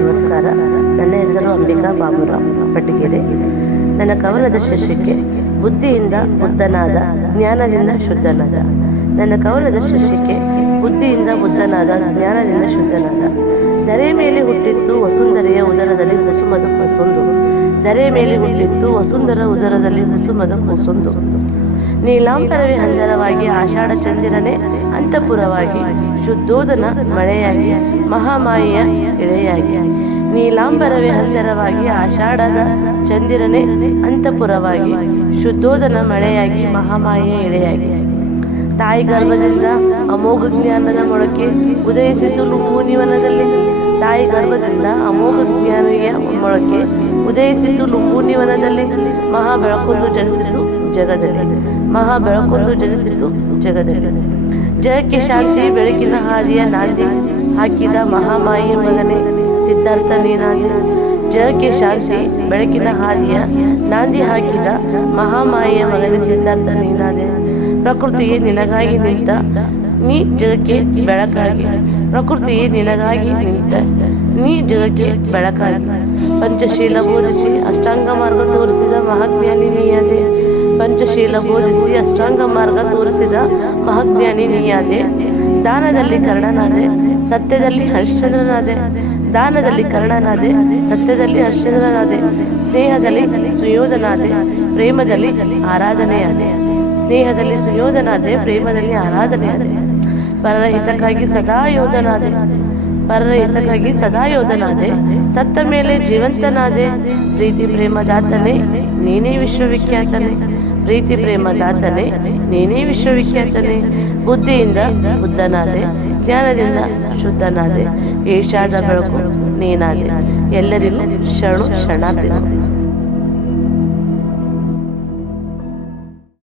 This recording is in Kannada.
ನಮಸ್ಕಾರ. ನನ್ನ ಹೆಸರು ಅಂಬಿಕಾ ಬಾಬುರಾವ್ ಪಟ್ಟಿಗೆರೆ ನನ್ನ ಕವನದ ಶಿಷ್ಯಕ್ಕೆ ಬುದ್ಧಿಯಿಂದ ಬುದ್ಧನಾದ, ಜ್ಞಾನದಿಂದ ಶುದ್ಧನಾದ. ನನ್ನ ಕವನದ ಶಿಷ್ಯಕ್ಕೆ ಬುದ್ಧಿಯಿಂದ ಬುದ್ಧನಾದ, ಜ್ಞಾನದಿಂದ ಶುದ್ಧನಾದ. ದರೆ ಮೇಲೆ ಹುಟ್ಟಿತ್ತು ವಸುಂಧರೆಯ ಉದರದಲ್ಲಿ ಕುಸುಮದ ಕುಸೊಂದು. ದರೆ ಮೇಲೆ ಹುಟ್ಟಿತ್ತು ವಸುಂಧರ ಉದರದಲ್ಲಿ ಕುಸುಮದ ಕುಸೊಂದು. ನೀಲಾಂಬರವೇ ಹಂದರವಾಗಿ ಆಷಾಢ ಚಂದಿರನೇ ಅಂತಃಪುರವಾಗಿ ಶುದ್ಧೋದನ ಮಳೆಯಾಗಿ, ಮಹಾಮಾಯಿಯ ಎಳೆಯಾಗಿ. ನೀಲಾಂಬರವೇ ಹಂದರವಾಗಿ ಆಷಾಢದ ಚಂದಿರನೇ ಅಂತಃಪುರವಾಗಿ ಶುದ್ಧೋದನ ಮಳೆಯಾಗಿ, ಮಹಾಮಾಯಿಯ ಎಳೆಯಾಗಿ. ತಾಯಿ ಗರ್ಭದಿಂದ ಅಮೋಘ ಜ್ಞಾನದ ಮೊಳಕೆ ಉದಯಿಸಿತು ಲುಂಬೂನಿವನದಲ್ಲಿ. ತಾಯಿ ಗರ್ಭದಿಂದ ಅಮೋಘ ಜ್ಞಾನಿಯ ಮೊಳಕೆ ಉದಯಿಸಿತು ಲುಂಬೂನಿವನದಲ್ಲಿ. ಮಹಾ ಬೆಳಕೊಂದು ಜನಿಸಿತು ಜಗದಲ್ಲಿ. ಮಹಾ ಬೆಳಕೊಂದು ಜನಿಸಿತು ಜಗದಲ್ಲಿ. ಜಗಕ್ಕೆ ಸಾಕ್ಷಿ ಬೆಳಕಿನ ಹಾದಿಯ ನಾಂದಿ ಹಾಕಿದ ಮಹಾಮಾಯಿ ಮಗನೇ, ಸಿದ್ಧಾರ್ಥ ನೀನಾದಿ. ಜಯಕ್ಕೆ ಸಾಕ್ಷಿ ಬೆಳಕಿನ ಹಾದಿಯ ನಾಂದಿ ಹಾಕಿದ ಮಹಾಮಾಯಿಯ ಮಗನೇ, ಸಿದ್ಧಾರ್ಥ ನೀನಾದೆ. ಪ್ರಕೃತಿಯೇ ನಿನಗಾಗಿ ನಿಂತ ನೀ ಜಗಕ್ಕೆ ಬೆಳಕಾಗಿ. ಪ್ರಕೃತಿಯೇ ನಿನಗಾಗಿ ನಿಂತ ನೀ ಜಗಕ್ಕೆ ಬೆಳಕಾಗಿ. ಪಂಚಶೀಲ ಬೋಧಿಸಿ ಅಷ್ಟಾಂಗ ಮಾರ್ಗ ತೋರಿಸಿದ ಮಹಾಜ್ಞಾನಿ ನೀಯಾದೆ. ಪಂಚಶೀಲ ಬೋಧಿಸಿ ಅಷ್ಟಾಂಗ ಮಾರ್ಗ ತೋರಿಸಿದ ಮಹಾಜ್ಞಾನಿ ನೀಯಾದೆ, ದಾನದಲ್ಲಿ ಕರ್ಣನಾದೆ, ಸತ್ಯದಲ್ಲಿ ಹರಿಶ್ಚಂದ್ರನಾದೆ, ದಾನದಲ್ಲಿ ಕರ್ಣನಾದೆ, ಸತ್ಯದಲ್ಲಿ ಹರಿಶ್ಚಂದ್ರನಾದೆ, ಸ್ನೇಹದಲ್ಲಿ ಸುಯೋಧನಾದೆ, ಪ್ರೇಮದಲ್ಲಿ ಆರಾಧನೆಯಾದೆ, ಸ್ನೇಹದಲ್ಲಿ ಸುಯೋಧನಾದೆ, ಪ್ರೇಮದಲ್ಲಿ ಆರಾಧನೆಯಾದೆ. ಪರರ ಹಿತಕ್ಕಾಗಿ ಸದಾ ಯೋಧನಾದೆ ಪರರ ಹಿತಕ್ಕಾಗಿ ಸದಾ ಯೋಧನಾದೆ, ಸತ್ತ ಮೇಲೆ ಜೀವಂತನಾದೆ, ಪ್ರೀತಿ ಪ್ರೇಮದಾತನೇ ನೀನೇ ವಿಶ್ವವಿಖ್ಯಾತನೇ. ಪ್ರೀತಿ ಪ್ರೇಮದಾತನೆ ನೀನೇ ವಿಶ್ವವಿಖ್ಯಾತನೆ. ಬುದ್ಧಿಯಿಂದ ಬುದ್ಧನಾದೆ ಜ್ಞಾನದಿಂದ ಶುದ್ಧನಾದೆ. ಏಷಾದ ಬೆಳಕು ನೀನಾದೆ. ಎಲ್ಲರಿಗೂ ಶರಣು ಶರಣಾರ್ಥಿಗಳು.